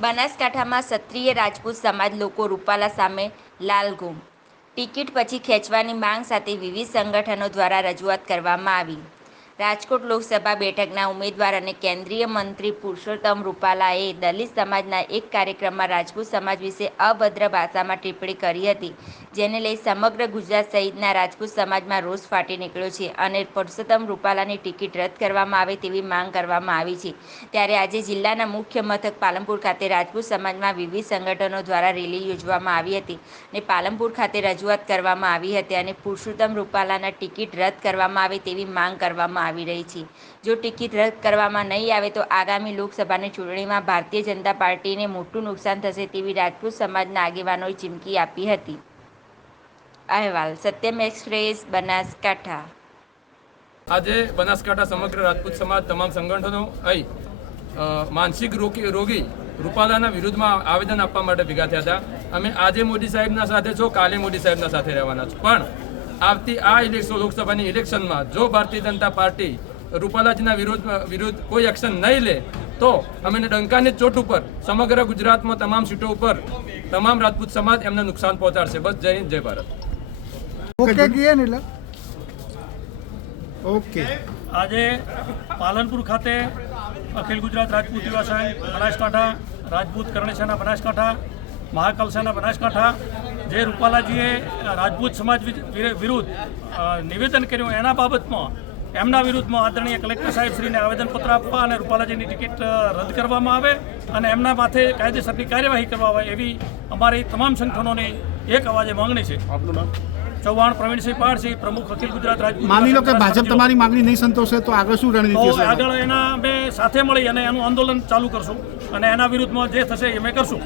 બનાસકાંઠામાં ક્ષત્રિય રાજપૂત સમાજ લોકો રૂપાલા સામે લાલઘૂમ ટિકિટ પછી ખેંચવાની માંગ સાથે વિવિધ સંગઠનો દ્વારા રજૂઆત કરવામાં આવી. રાજકોટ લોકસભા બેઠકના ઉમેદવાર અને કેન્દ્રીય મંત્રી પુરુષોત્તમ રૂપાલાએ દલિત સમાજના એક કાર્યક્રમમાં રાજપૂત સમાજ વિશે અભદ્ર ભાષામાં ટિપ્પણી કરી હતી, જેને લઈ સમગ્ર ગુજરાત સહિતના રાજપૂત સમાજમાં રોષ ફાટી નીકળ્યો છે અને પુરુષોત્તમ રૂપાલાની ટિકિટ રદ કરવામાં આવે તેવી માંગ કરવામાં આવી છે. ત્યારે આજે જિલ્લાના મુખ્ય મથક પાલનપુર ખાતે રાજપૂત સમાજમાં વિવિધ સંગઠનો દ્વારા રેલી યોજવામાં આવી હતી અને પાલનપુર ખાતે રજૂઆત કરવામાં આવી હતી અને પુરુષોત્તમ રૂપાલાના ટિકિટ રદ કરવામાં આવે તેવી માંગ કરવામાં આવી રહી છે. જો ટિકિટ રદ કરવામાં નહીં આવે તો આગામી લોકસભાની ચૂંટણીમાં ભારતીય જનતા પાર્ટીને મોટું નુકસાન થશે તેવી રાજપૂત સમાજના આગેવાનોએ ચીમકી આપી હતી. અહેવાલ, સત્યમ એક્સપ્રેસ, બનાસકાંઠા. આજે બનાસકાંઠા સમગ્ર રાજપૂત સમાજ, તમામ સંગઠનો, અહીં માનસિક રોગી રોગી રૂપાલાના વિરુદ્ધમાં આવેદન આપવા માટે ભેગા થયા હતા. અમે આજે મોદી સાહેબના સાથે છો, કાલે મોદી સાહેબના સાથે રહેવાના છો. પણ આવતી આ ઇલેક્શન લોકસભાની ઇલેક્શનમાં જો ભારતીય જનતા પાર્ટી રૂપાલાજીના વિરોધ વિરુદ્ધ કોઈ એક્શન નહીં લે તો અમે ડંકાની ચોટ ઉપર સમગ્ર ગુજરાતમાં તમામ સીટો ઉપર તમામ રાજપૂત સમાજ એમને નુકસાન પહોંચાડશે. બસ જય હિન્દ જય ભારત. ઓકે. આજે પાલનપુર ખાતે અખિલ ગુજરાત રાજપૂત યુવા સંઘ બનાસકાંઠા રાજપૂત કરણેશાના બનાસકાંઠા મહાકલશાના બનાસકાંઠા જે રૂપાલાજીએ રાજપૂત સમાજ વિરુદ્ધ નિવેદન કર્યું. એના બાબતમાં એમના વિરુદ્ધમાં આદરણીય કલેક્ટર સાહેબશ્રીને આવેદનપત્ર આપવા અને રૂપાલાજીની ટિકિટ રદ કરવામાં આવે અને એમના માથે કાયદેસરની કાર્યવાહી કરવા આવે એવી અમારી તમામ સંગઠનોની એક અવાજે માંગણી છે. ચૌહાણ પ્રવીણસિંહ પારસી પ્રમુખ અખિલ ગુજરાત રાજપૂત માની લો કે ભાજપ તમારી માંગણી નહીં સંતોષે તો આગળ શું રણનીતિ છે? આગળ એના અમે સાથે મળી અને એનું આંદોલન ચાલુ કરશું અને એના વિરુદ્ધમાં જે થશે એ અમે કરશું.